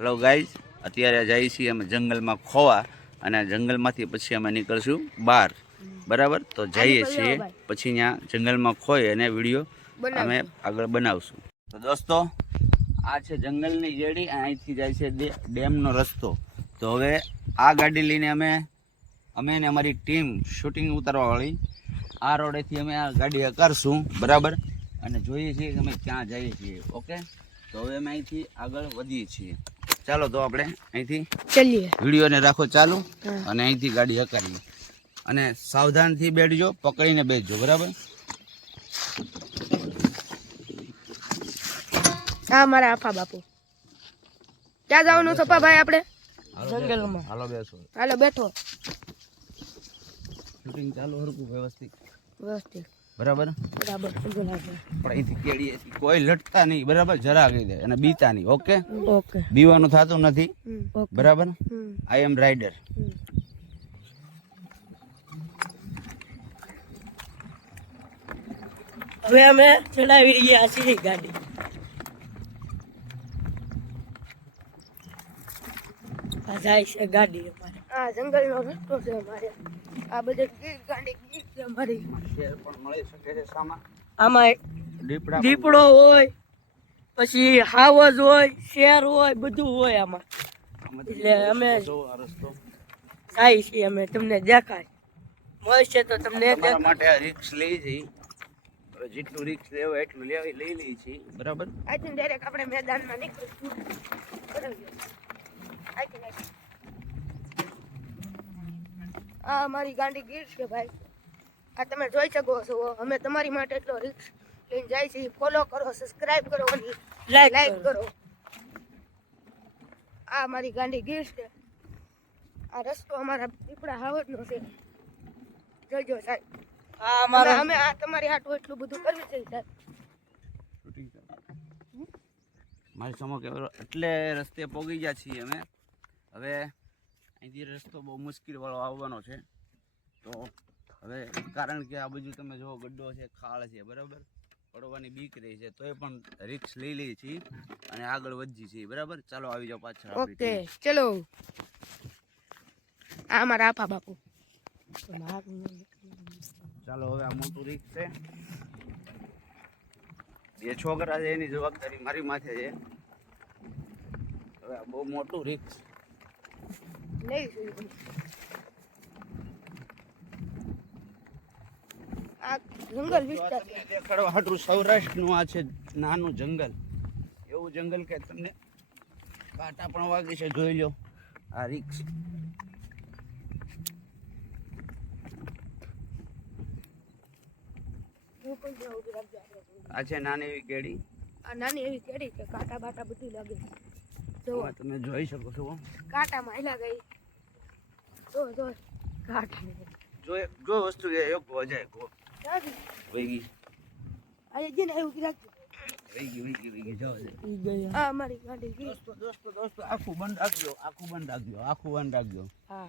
Hello guys अत्यारे जाई छी અમે જંગલમાં ખોવા અને જંગલમાંથી પછી અમે નીકળશું બહાર બરાબર તો જઈએ છીએ પછી ત્યાં જંગલમાં ખોઈ અને વિડિયો અમે આગળ બનાવશું તો દોસ્તો આ છે જંગલની જેડી અહીંથી જાય છે ડેમનો રસ્તો તો હવે આ ગાડી લઈને અમે ને અમારી ટીમ શૂટિંગ ઉતારવાવાળી આ રોડેથી અમે આ ગાડી કરશું બરાબર અને જોઈએ છીએ કે અમે ક્યાં જઈએ છીએ ઓકે તો હવે અમે અહીંથી આગળ વધીએ છીએ ચાલો તો આપણે અહીંથી ચલીએ વિડીયોને રાખો ચાલુ અને અહીંથી ગાડી હકારીએ અને સાવધાનથી બેઠજો પકડીને બેસજો બરાબર હા મારા આફા બાપુ ક્યાં જવાનું સપા ભાઈ આપણે જંગલમાં હાલો બેસો હાલો બેઠો શૂટિંગ ચાલુ હરકું વ્યવસ્થિત બરાબર બરાબર પણ અહીંથી કેડીએ કોઈ લટતા નહીં બરાબર જરા કહી દે અને બીતા નહીં ઓકે ઓકે બીવાનું થતું નથી બરાબર આઈ એમ રાઇડર હવે અમે ચડાવી રહ્યા છીએ ગાડી જાય છે ગાડી અમારે આ જંગલનો રસ્તો છે અમારે આ બધે ગાડી છે અમારી શેર પણ મળી શકે છે સામા આમાં દીપડો હોય પછી હાવજ હોય શેર હોય બધું હોય આમાં એટલે અમે રસ્તો જાય છીએ અમે તમને દેખાય મળશે તો તમને તમારા માટે રિક્સ લઈ જઈ જેટલું રિક્સ લેવો એટલું લઈ લઈ છીએ બરાબર આજથી ડાયરેક્ટ આપણે મેદાનમાં નીકળીશું આ અમારી ગાડી ગીર છે ભાઈ આ તમે જોઈ શકો છો અમે તમારી માટે એટલો રિક્સ લઈને જાય છે ફોલો કરો સબસ્ક્રાઇબ કરો અને લાઈક કરો આ અમારી ગાડી ગીર છે આ રસ્તો અમારા દીપડા હાવજનો છે જોજો સાહેબ હા અમારા અમે આ તમારી હાટું એટલું બધું કરવી છે સાહેબ મારી સમો કે એટલે રસ્તે પોગી ગયા છીએ અમે હવે અહીંથી રસ્તો બહુ મુશ્કેલ વાળો આવવાનો છે તો હવે કારણ કે આ બાજુ તમે જો ગड्ढો છે ખાળ છે બરાબર પડવાની બીક રહી છે તોય પણ રિક્સ લઈ લઈએ છીએ અને આગળ વધીએ છીએ બરાબર ચાલો આવી જાઓ પાછળ ઓકે ચલો આ મારા આપા બાપુ ચાલો હવે આ મોટું રિક્સ છે જે છોકરા છે એની જવાબદારી મારી માથે છે હવે આ બહુ મોટું રિક્સ આ જંગલ વિસ્તાર દેખાડવા હાટું સૌરાષ્ટ્રનું આ છે નાનું જંગલ એવું જંગલ કે તમને કાંટા પણ વાગે છે જોઈ લો આ રિક્સ આ છે નાની એવી કેડી આ નાની એવી કેડી છે કાંટા બાટા બધું લાગે જો તમે જોઈ શકો છો કાંટામાં હેલા ગઈ જો કાંટા જો વસ્તુ એ એક વજાય કો વઈ આ જેને એવું કે રાખજો વઈ જાવ આ અમારી ગાડી ગઈ દોસ્તો આખું બંધ રાખજો હા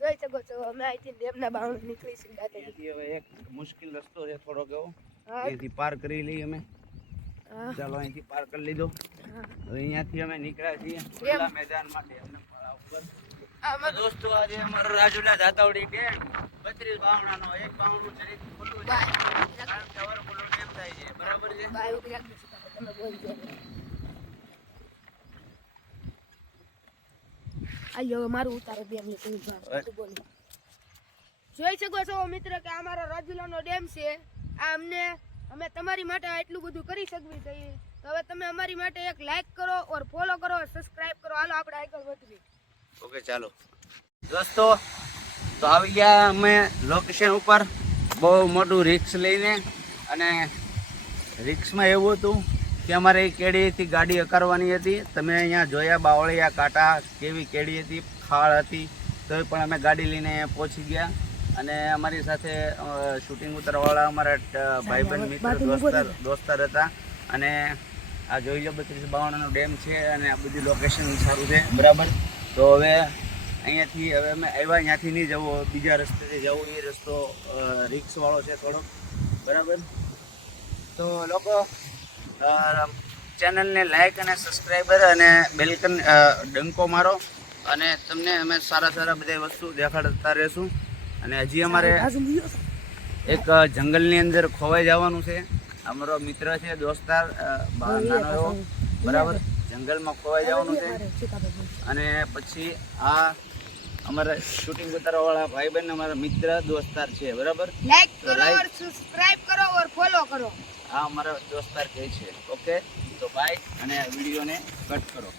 જોઈ શકો છો અમે અહીંથી ડેમના બાવણ નીકળી સીધા ત્યાંથી હવે એક મુશ્કેલ રસ્તો છે થોડોક એવો અહીંથી પાર કરી લઈએ અમે ચાલો અહીંથી પાર કરી લીધો હવે અહીંયાથી અમે નીકળ્યા છીએ ખુલ્લા મેદાન માટે દોસ્તો આજે અમારો રાજુલા ધાતાવડી ડેમ 32 બાવણાનો એક બાવણું શરીર ખુલ્લું છે કારણ કે ઓવરફ્લો ડેમ થાય છે બરાબર છે આયો મારું ઉતારો ડેમ ની બોલ જોઈ શકો છો મિત્ર કે આ મારો રાજુલાનો ડેમ છે આ અમે તમારી માટે એટલું બધું કરી શકવી જોઈએ તો હવે તમે અમારી માટે એક લાઈક કરો ઓર ફોલો કરો સબસ્ક્રાઇબ કરો હાલો આપણે આગળ વધીએ ઓકે ચાલો દોસ્તો તો આવી ગયા અમે લોકેશન ઉપર બહુ મોટું રિક્સ લઈને અને રિક્સમાં એવું હતું કે અમારે કેડીથી ગાડી હકારવાની હતી તમે અહીંયા જોયા બાવળિયા કાંટા કેવી કેડી હતી ખાળ હતી તોય પણ અમે ગાડી લઈને અહીંયા પહોંચી ગયા અને અમારી સાથે શૂટિંગ ઉતારવાવાળા અમારા ભાઈબંધ મિત્ર દોસ્તાર હતા અને આ જોઈ લો 32 બાવણાનો ડેમ છે અને આ બધી લોકેશન સારું છે બરાબર તો હવે અહીંયાથી હવે અમે આવ્યા અહીંયાથી નહીં જવું બીજા રસ્તેથી જવું એ રસ્તો રિક્સવાળો છે થોડોક બરાબર તો લોકો ચેનલને લાઈક અને સબસ્ક્રાઈબર અને બેલકન ડંકો મારો અને તમને અમે સારા સારા બધા વસ્તુ દેખાડતા રહેશું. અને હજી અમારે એક જંગલની અંદર ખોવાઈ જવાનું છે. અમારો મિત્ર છે, દોસ્તાર, નાનો એવો, બરાબર, જંગલમાં ખોવાઈ જવાનું છે. અને પછી આ અમારા શૂટિંગ ઉતારવા વાળા ભાઈબંધ અમારા મિત્ર દોસ્તાર છે, બરાબર. લાઈક કરો और સબસ્ક્રાઇબ કરો और ફોલો કરો. આ અમારા દોસ્તાર કહે છે. ઓકે, તો બાય અને વિડીયોને કટ કરો.